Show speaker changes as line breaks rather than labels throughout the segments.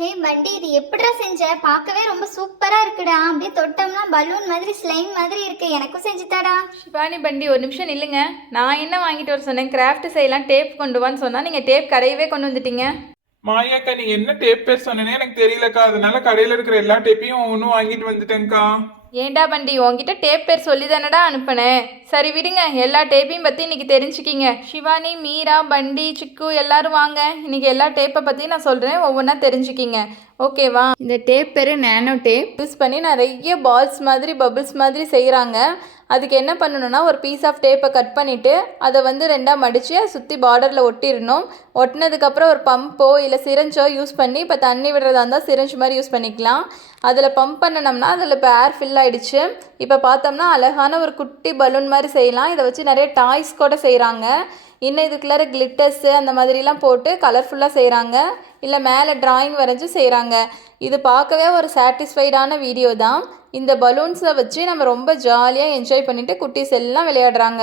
ஹே பண்டி இது எப்படிடா செஞ்ச? பார்க்கவே ரொம்ப சூப்பரா இருக்குடா. அப்படியே தொட்டோம்னா பலூன் மாதிரி ஸ்லைம் மாதிரி இருக்கு. எனக்கும் செஞ்சு தாடா.
ஷிவானி பண்டி ஒரு நிமிஷம் நில்லுங்க. நான் என்ன வாங்கிட்டு வர சொன்னேன்? கிராஃப்ட் செய்யலாம் டேப் கொண்டு வான்னு சொன்னால் நீங்கள் டேப் கடையவே கொண்டு வந்துட்டீங்க.
மாயாக்கா நீ என்ன டேப் பேர் சொன்னேனே எனக்கு தெரியலக்கா. அதனால கடையில இருக்கிற எல்லா டேப்பையும் ஒன்றும் வாங்கிட்டு வந்துட்டேன்க்கா.
ஏன்டா பண்டி உங்ககிட்ட டேப் பேர் சொல்லி தானடா அனுப்புனேன் சரி விடுங்க எல்லா டேப்பையும் பற்றி இன்னைக்கு தெரிஞ்சுக்கிங்க. ஷிவானி மீரா பண்டி சிக்கு எல்லாரும் வாங்க. இன்னைக்கு எல்லா டேப்பை பற்றி நான் சொல்கிறேன் ஒவ்வொன்றா தெரிஞ்சுக்கிங்க. ஓகேவா இந்த டேப் பேர் நேனோ டேப் யூஸ் பண்ணி நிறைய பால்ஸ் மாதிரி பபிள்ஸ் மாதிரி செய்கிறாங்க அதுக்கு என்ன பண்ணணும்னா ஒரு பீஸ் ஆஃப் டேப்பை கட் பண்ணிவிட்டு அதை வந்து ரெண்டாக மடித்து அதை சுற்றி பார்டரில் ஒட்டிடணும். ஒட்டினதுக்கப்புறம் ஒரு பம்போ இல்லை சிரஞ்சோ யூஸ் பண்ணி இப்போ தண்ணி விடுறதா இருந்தால் சிரஞ்ச் மாதிரி யூஸ் பண்ணிக்கலாம். அதில் பம்ப் பண்ணனோம்னா அதில் இப்போ ஏர் ஃபில் ஆகிடுச்சு இப்போ பார்த்தோம்னா அழகான ஒரு குட்டி பலூன் மாதிரி செய்யலாம். இதை வச்சு நிறைய டாய்ஸ் கூட செய்கிறாங்க இன்னும் இதுக்குள்ளார கிளிட்டர்ஸு அந்த மாதிரிலாம் போட்டு கலர்ஃபுல்லாக செய்கிறாங்க இல்லை மேலே டிராயிங் வரைஞ்சி செய்கிறாங்க இது பார்க்கவே ஒரு சாட்டிஸ்ஃபைடான வீடியோ தான். இந்த பலூன்ஸை வச்சு நம்ம ரொம்ப ஜாலியாக என்ஜாய் பண்ணிட்டு குட்டீஸ் எல்லாம் விளையாடுறாங்க.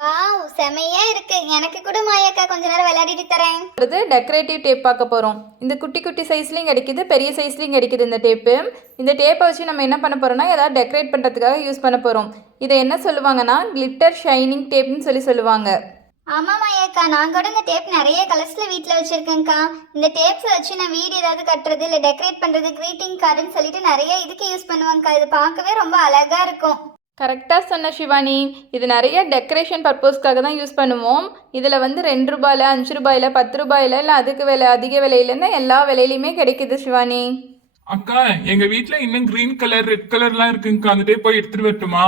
வாவ் செமையா இருக்கு. எனக்கு கூட மாயாக்கா கொஞ்ச நேரம் விளையாடிட்டு தரேன்.
அடுத்து டெக்கரேட்டிவ் டேப் பார்க்க போகிறோம் இந்த குட்டி குட்டி சைஸ்லேயும் கிடைக்குது பெரிய சைஸ்லேயும் கிடைக்குது இந்த டேப்பு இந்த டேப்பை வச்சு நம்ம என்ன பண்ண போகிறோம்னா ஏதாவது டெக்கரேட் பண்ணுறதுக்காக யூஸ் பண்ண போகிறோம் இதை என்ன சொல்லுவாங்கன்னா கிளிட்டர் ஷைனிங் டேப்னு சொல்லி சொல்லுவாங்க.
ஆமா மாயாக்கா நான் கூட இந்த டேப் நிறைய கலர்ஸ்ல வீட்ல வச்சிருக்கேன்க்கா. இந்த டேப்ஸ் வச்சு நான் வீடு ஏதாவது கட்டுறது இல்ல டெக்கரேட் பண்றது greeting கார்டுன்னு சொல்லிட்டு நிறைய இதுக்கு யூஸ் பண்ணுவாங்கக்கா இது பார்க்கவே ரொம்ப அழகா இருக்கும்.
கரெக்டாக சொன்ன சிவானி இது நிறைய டெக்கரேஷன் பர்பஸ்க்காக தான் யூஸ் பண்ணுவோம். இதில் வந்து ரெண்டு ரூபாயில் அஞ்சு ரூபாயில் பத்து ரூபாயில் இல்லை அதுக்கு விலை அதிக விலையிலேருந்து எல்லா விலையிலையுமே கிடைக்குது சிவானி
அக்கா எங்க வீட்ல இன்னும் கிரீன் கலர் ரெட் கலர்லாம் இருக்குங்கக்கா. அந்த டேப் போய் எடுத்துட்டு வரட்டுமா?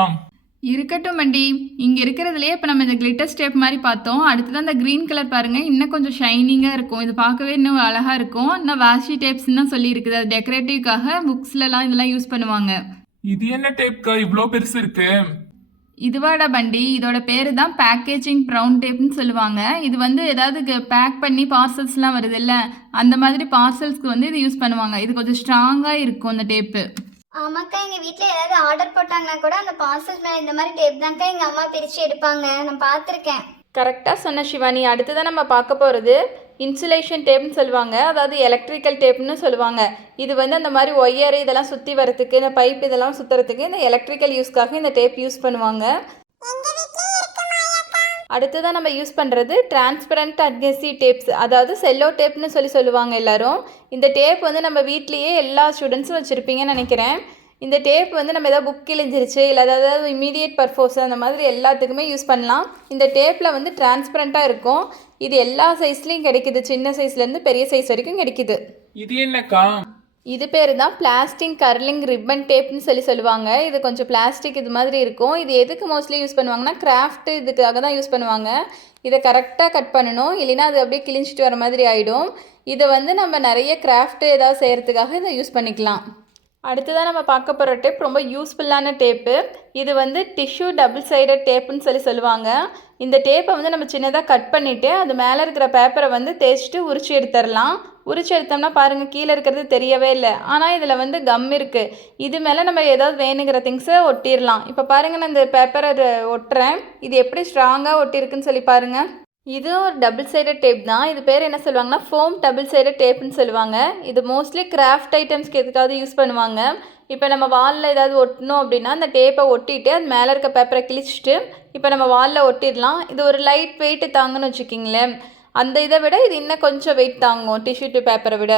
இருக்கட்டும் மண்டி இங்கே இருக்கிறதுலையே இப்போ நம்ம இந்த கிளிட்டர் ஸ்டெப் மாதிரி பார்த்தோம். அடுத்தது அந்த க்ரீன் கலர் பாருங்கள் இன்னும் கொஞ்சம் ஷைனிங்காக இருக்கும். இது பார்க்கவே இன்னும் அழகாக இருக்கும். இன்னும் வாஷி டேப்ஸ்னு தான் சொல்லியிருக்குது அது டெக்கரேட்டிவ்க்காக புக்ஸ்லலாம் இதெல்லாம் யூஸ் பண்ணுவாங்க.
இது என்ன டேப்க்கா இவ்வளோ பெருசு இருக்கு.
இதுவாடா பண்டி. இதோட பேர் தான் பேக்கேஜிங் ப்ரௌன் டேப்னு சொல்லுவாங்க. இது வந்து ஏதாவது பேக் பண்ணி பார்சல்ஸ்லாம் வருது இல்ல அந்த மாதிரி பார்சல்ஸ்க்கு வந்து இது யூஸ் பண்ணுவாங்க. இது கொஞ்சம் ஸ்ட்ராங்காக இருக்கும் அந்த டேப்பு
ஆமாக்கா எங்க வீட்ல ஏதாவது ஆர்டர் போட்டாங்கன்னா கூட அந்த பார்சல் மேல இந்த மாதிரி டேப் தான்க்கா எங்க அம்மா பிரிச்சு எடுப்பாங்க. நான் பார்த்துருக்கேன்.
கரெக்டாக சொன்ன சிவானி. அடுத்ததான் நம்ம பார்க்க போகிறது இன்சுலேஷன் டேப்னு சொல்லுவாங்க. அதாவது எலக்ட்ரிக்கல் டேப்னு சொல்லுவாங்க. இது வந்து அந்த மாதிரி ஒயர் இதெல்லாம் சுற்றி வரத்துக்கு இந்த பைப் இதெல்லாம் சுற்றுறதுக்கு இந்த எலக்ட்ரிக்கல் யூஸ்க்காக இந்த டேப் யூஸ் பண்ணுவாங்க. அடுத்ததாக நம்ம யூஸ் பண்ணுறது டிரான்ஸ்பரண்ட் அட்கசிவ் டேப்ஸ் அதாவது செல்லோ டேப்னு சொல்லி சொல்லுவாங்க எல்லோரும். இந்த டேப் வந்து நம்ம வீட்லேயே எல்லா ஸ்டூடெண்ட்ஸும் வச்சுருப்பீங்கன்னு நினைக்கிறேன். இந்த டேப் வந்து நம்ம ஏதாவது புக் கிழிஞ்சிருச்சு இல்லை அதாவது இமீடியட் பர்பஸ் அந்த மாதிரி எல்லாத்துக்குமே யூஸ் பண்ணலாம். இந்த டேப்பில் வந்து டிரான்ஸ்பரண்ட்டாக இருக்கும். இது எல்லா சைஸ்லேயும் கிடைக்குது. சின்ன சைஸ்லேருந்து பெரிய சைஸ் வரைக்கும் கிடைக்குது.
இது என்னக்கா?
இது பேர் தான் பிளாஸ்டிக் கர்லிங் ரிப்பன் டேப்னு சொல்லி சொல்லுவாங்க. இது கொஞ்சம் பிளாஸ்டிக் இது மாதிரி இருக்கும். இது எதுக்கு மோஸ்ட்லி யூஸ் பண்ணுவாங்கன்னா கிராஃப்ட் இதுக்காக தான் யூஸ் பண்ணுவாங்க. இதை கரெக்டாக கட் பண்ணணும். இல்லைன்னா அது அப்படியே கிழிஞ்சிட்டு வர மாதிரி ஆகிடும் இதை வந்து நம்ம நிறைய கிராஃப்ட் ஏதாவது செய்கிறதுக்காக இதை யூஸ் பண்ணிக்கலாம். அடுத்ததாக நம்ம பார்க்க போகிற டேப் ரொம்ப யூஸ்ஃபுல்லான டேப்பு இது வந்து டிஷ்யூ டபுள் சைடட் டேப்புன்னு சொல்லி சொல்லுவாங்க. இந்த டேப்பை வந்து நம்ம சின்னதாக கட் பண்ணிவிட்டு அது மேலே இருக்கிற பேப்பரை வந்து தேய்ச்சிட்டு உரிச்சு எடுத்துடலாம். உரிச்சு எடுத்தோம்னா பாருங்கள் கீழே இருக்கிறது தெரியவே இல்லை. ஆனால் இதில் வந்து கம் இருக்குது இது மேலே நம்ம ஏதாவது வேணுங்கிற திங்ஸை ஒட்டிடலாம். இப்போ பாருங்கள் நான் இந்த பேப்பரை ஒட்டுறேன். இது எப்படி ஸ்ட்ராங்காக ஒட்டியிருக்குன்னு சொல்லி பாருங்கள் இது ஒரு டபுள் சைடட் டேப் தான். இது பேர் என்ன சொல்லுவாங்கன்னா ஃபோம் டபுள் சைடட் டேப்னு சொல்லுவாங்க. இது மோஸ்ட்லி கிராஃப்ட் ஐட்டம்ஸ்க்கு எதுக்காவது யூஸ் பண்ணுவாங்க. இப்போ நம்ம வாலில் ஏதாவது ஒட்டணும் அப்படின்னா அந்த டேப்பை ஒட்டிட்டு அது மேலே இருக்க பேப்பரை கிழிச்சிட்டு இப்போ நம்ம வாலில் ஒட்டிடலாம். இது ஒரு லைட் வெயிட்டு தாங்கன்னு வச்சுக்கிங்களேன். அந்த இதை விட இது இன்னும் கொஞ்சம் வெயிட் தாங்கும். டிஷ்யூ பேப்பரை விட.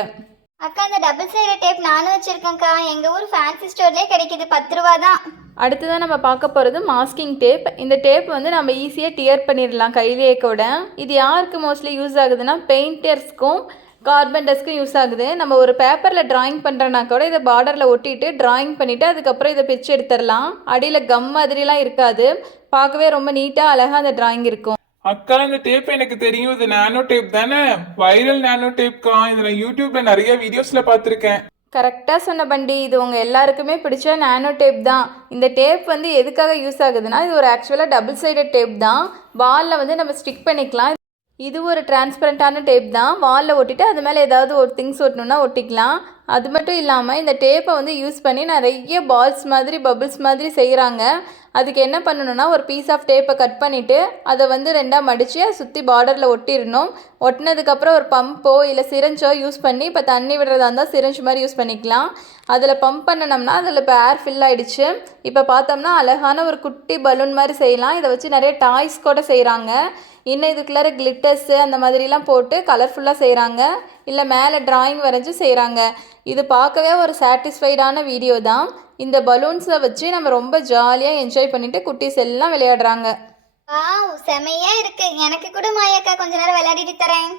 அக்கா இந்த டபுள் சைடு டேப் நானும் வச்சிருக்கேன்க்கா. எங்க ஊர் ஃபேன்சி ஸ்டோர்லயே கிடைக்குது. பத்து ரூபா தான்.
அடுத்ததான் நம்ம பார்க்க போகிறது மாஸ்கிங் டேப் இந்த டேப் வந்து நம்ம ஈஸியாக டியர் பண்ணிடலாம் கையிலேயே கூட. இது யாருக்கு மோஸ்ட்லி யூஸ் ஆகுதுன்னா பெயிண்டர்ஸ்க்கும் கார்பெண்டர்ஸ்க்கும் யூஸ் ஆகுது. நம்ம ஒரு பேப்பரில் டிராயிங் பண்ணுறோன்னா கூட இதை பார்டரில் ஒட்டிட்டு டிராயிங் பண்ணிவிட்டு அதுக்கப்புறம் இதை பிச்சு எடுத்துடலாம். அடியில் கம் மாதிரிலாம் இருக்காது. பார்க்கவே ரொம்ப நீட்டாக அழகாக அந்த டிராயிங் இருக்கும்.
அக்கா இந்த டேப் எனக்கு தெரியும். இது நானோ டேப் தானே? வைரல் நானோ டேப்க்கா இதை நான் யூடியூப்ல நிறைய வீடியோஸ்ல பார்த்துருக்கேன்.
கரெக்டாக சொன்ன பண்டி. இது உங்கள் எல்லாருக்குமே பிடிச்ச நானோ டேப் தான். இந்த டேப் வந்து எதுக்காக யூஸ் ஆகுதுன்னா இது ஒரு ஆக்சுவலாக டபுள் சைடட் டேப் தான். வாலில் வந்து நம்ம ஸ்டிக் பண்ணிக்கலாம். இது ஒரு டிரான்ஸ்பரண்ட்டான டேப் தான். வாலில் ஒட்டிட்டு அது மேலே ஏதாவது ஒரு திங்ஸ் ஒட்டணும்னா ஒட்டிக்கலாம். அது மட்டும் இல்லாமல் இந்த டேப்பை வந்து யூஸ் பண்ணி நிறைய பால்ஸ் மாதிரி பபிள்ஸ் மாதிரி செய்கிறாங்க அதுக்கு என்ன பண்ணணும்னா ஒரு பீஸ் ஆஃப் டேப்பை கட் பண்ணிவிட்டு அதை வந்து ரெண்டாக மடித்து சுற்றி பார்டரில் ஒட்டிடணும் ஒட்டினதுக்கப்புறம் ஒரு பம்போ இல்லை சிரஞ்சோ யூஸ் பண்ணி இப்போ தண்ணி விடுறதா இருந்தால் சிரஞ்ச் மாதிரி யூஸ் பண்ணிக்கலாம். அதில் பம்ப் பண்ணனோம்னா அதில் இப்போ ஏர் ஃபில் ஆகிடுச்சு இப்போ பார்த்தோம்னா அழகான ஒரு குட்டி பலூன் மாதிரி செய்யலாம். இதை வச்சு நிறைய டாய்ஸ் கூட செய்கிறாங்க இன்னும் இதுக்குள்ளார கிளிட்டர்ஸு அந்த மாதிரிலாம் போட்டு கலர்ஃபுல்லாக செய்கிறாங்க இல்லை மேலே டிராயிங் வரைஞ்சி செய்கிறாங்க இது பார்க்கவே ஒரு சாட்டிஸ்ஃபைடான வீடியோ தான். இந்த பலூன்ஸை வச்சு நம்ம ரொம்ப ஜாலியாக என்ஜாய் பண்ணிவிட்டு குட்டீஸ் எல்லாம் விளையாடுறாங்க.
ஆ செமையாக இருக்குது எனக்கு கூட மாயாக்கா கொஞ்ச நேரம் விளையாடிட்டு தரேன்.